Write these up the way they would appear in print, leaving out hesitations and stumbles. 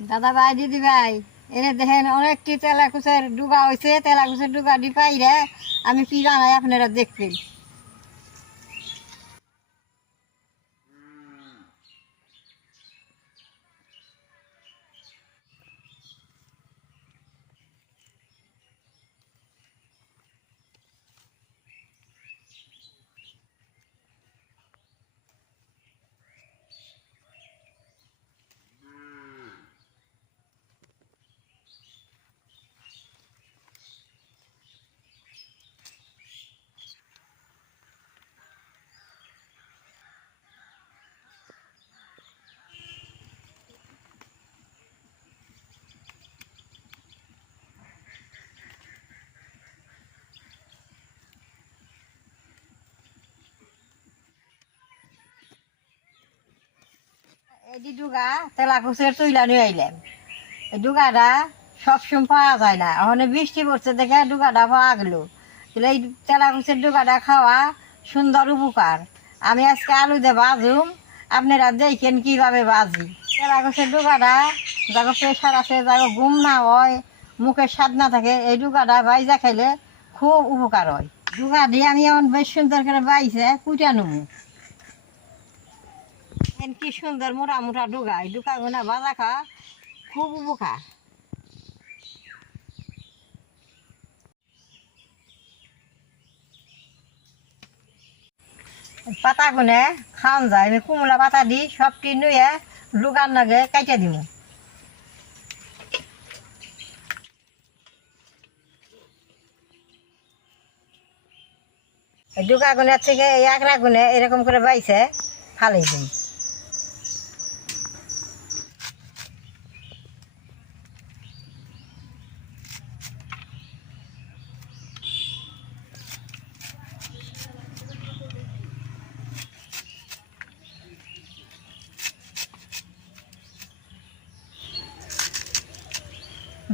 দাদা ভাই দিদি ভাই এনে দেখেন অনেকটি তেলাকুচের ডুগা হয়েছে। তেলাকুচের ডুগা দি পাইরে আমি কি বানাই আপনারা দেখবেন। এই ডুগা তেলাকুচের তুইলা নিয়ে আইলাম। এই ডুগাটা সবসময় পাওয়া যায় না, ওখানে বৃষ্টি পড়ছে দেখে ডুগাটা পাওয়া গেল। তাহলে এই তেলাকুচের ডুগাটা খাওয়া সুন্দর উপকার। আমি আজকে আলু দিয়ে বাজুম, আপনারা দেখেন কীভাবে বাজি। তেলাকুচের ডুগাটা যাকে প্রেশার আছে, যাকে ঘুম না হয়, মুখের স্বাদ না থাকে, এই ডুগাটা বাইজা খাইলে খুব উপকার হয়। ডুগা দিয়ে আমি এমন বেশ সুন্দর করে বাইছে কুটা নেবো। কি সুন্দর মোটা মোটা ডুগা, এই ডুগাগুনা বাজা খাওয়া খুব উপকার। পাতা গুনে খাওয়ান যায়, আমি কুমলা পাতা দিই সবটি নুয়ে ডুগার নাগে কাইটে দিব। ডুগা গুনের থেকে একরা গুনে এরকম করে বাইছে ফালাই দিন।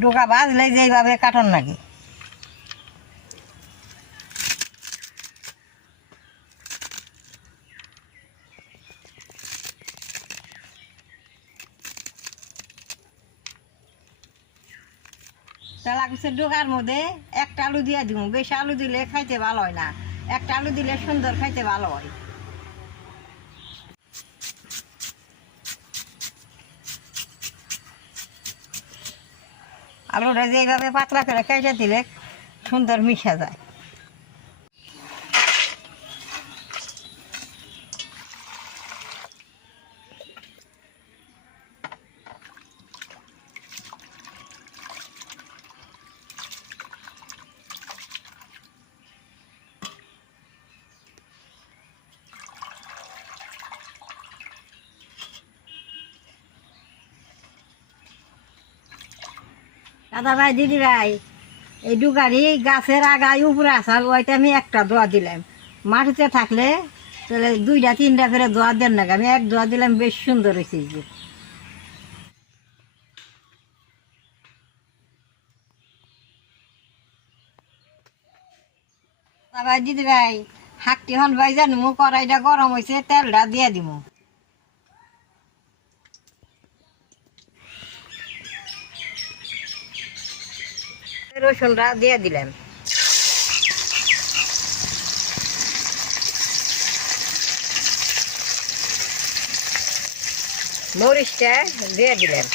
ডুগা বাজলে যেইভাবে কাটন লাগে। তেলাকুচের ডুগার মধ্যে একটা আলু দিয়ে দিব, বেশি আলু দিলে খাইতে ভালো হয় না, একটা আলু দিলে সুন্দর খাইতে ভালো হয়। আলুটা যেইভাবে পাতলা করে কেটে দিলে সুন্দর মিশা যায়। দাদা ভাই দিদি ভাই, এই ডুগারি গাছের আগায় উপরে আসাল ওইটা আমি একটা দোয়া দিলাম। মাটিতে থাকলে তাহলে দুইটা তিনটা করে দোয়া দেন না, আমি এক দোয়া দিলাম, বেশ সুন্দর হয়েছে। দাদা ভাই দিদি ভাই, হাঁকটি হন ভাই জানবো, কড়াইটা গরম হয়েছে, তেলটা দিয়ে দিব। রসুনটা দিয়ে দিলাম। মরিচটা দিয়ে দিলাম।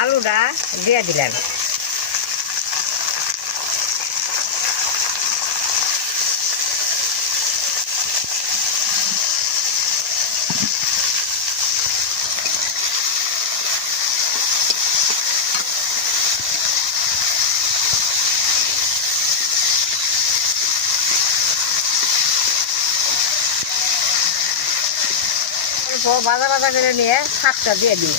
আলুটা দিয়ে দিলাম। ভাজা ভাজা করে নিয়ে শাকটা দিয়ে দিই।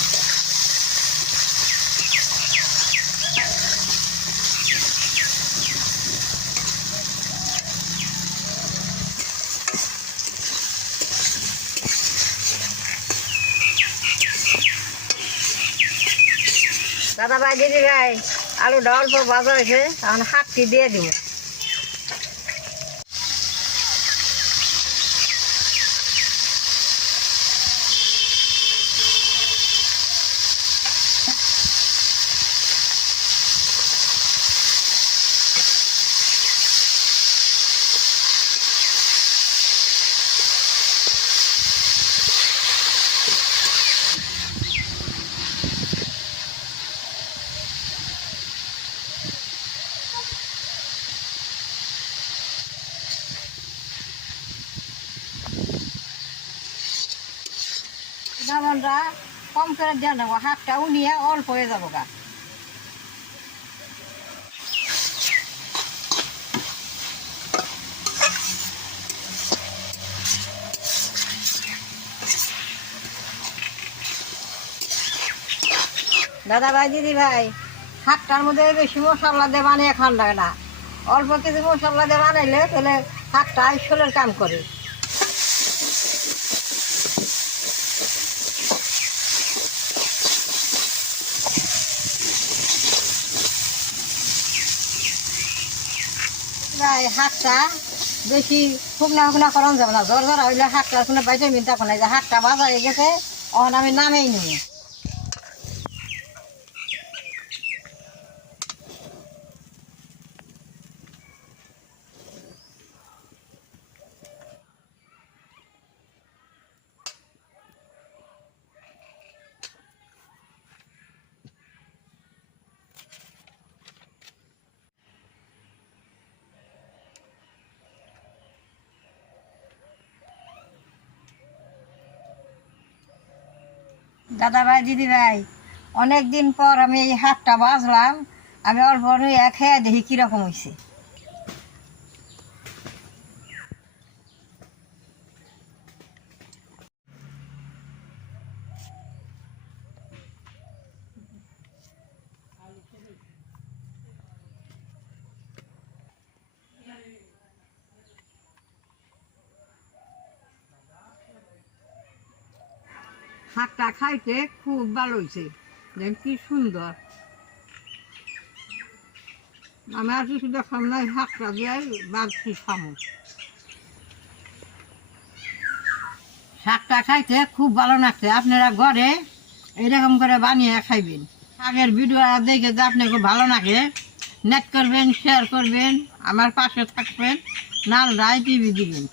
দাদা ভাই দিদি ভাই আলুটা অল্প ভাজা হয়েছে এখন শাকটি দিয়ে দিব। দামনটা কম করে দিয়ে নেবো, শাকটাও নিয়ে অল্প হয়ে যাবো গা। দাদা ভাই দিদি ভাই শাকটার মধ্যে বেশি মশলা দিয়ে বানিয়ে খান লাগে না, অল্প কিছু মশলা দিয়ে বানাইলে তাহলে শাকটা শোলের কাম করে। শাকটা বেশি শুকনা শুকনা করানো যাবে না, জ্বর জ্বরা হইলে শাকটার কোনো ভিটামিন থাকো না। যে শাকটা ভাজা হয়ে গেছে অখন আমি নামেই নিব। দাদা ভাই দিদি ভাই অনেক দিন পর আমি এই শাকটা ভাজলাম, আমি অল্প খেয়ে দেখি কীরকম হয়েছে। শাকটা খাইতে খুব ভালো হয়েছে, দেখ কি সুন্দর। আমি আর কিছু দেখলাম না, শাকটা দিয়ে বাড়ছি খামো। শাকটা খাইতে খুব ভালো লাগছে, আপনারা ঘরে এরকম করে বানিয়ে খাইবেন। শাকের ভিডিও দেখে যে আপনাকে ভালো লাগে নেট করবেন, শেয়ার করবেন, আমার পাশে থাকবেন, নাল রায় টিভি দিবেন।